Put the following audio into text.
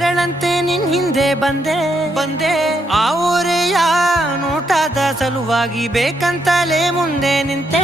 ನೆರಳಂತೆ ನಿನ್ ಹಿಂದೆ ಬಂದೆ ಆ ಊರೆಯ ನೋಟದ ಸಲುವಾಗಿ ಬೇಕಂತಲೇ ಮುಂದೆ ನಿಂತೆ